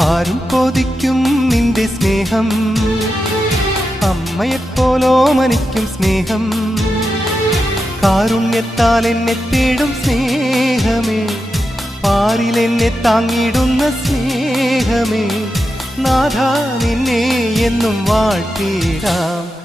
ആരും കൊതിക്കും നിന്റെ സ്നേഹം, അമ്മയെപ്പോലോ മനിക്കും സ്നേഹം. കാരുണ്യത്താൽ എന്നെ തേടും സ്നേഹമേ, പാരിൽ എന്നെ താങ്ങിടുന്ന സ്നേഹമേ, നാഥാ നിന്നെ എന്നും വാഴ്ത്തിടാം.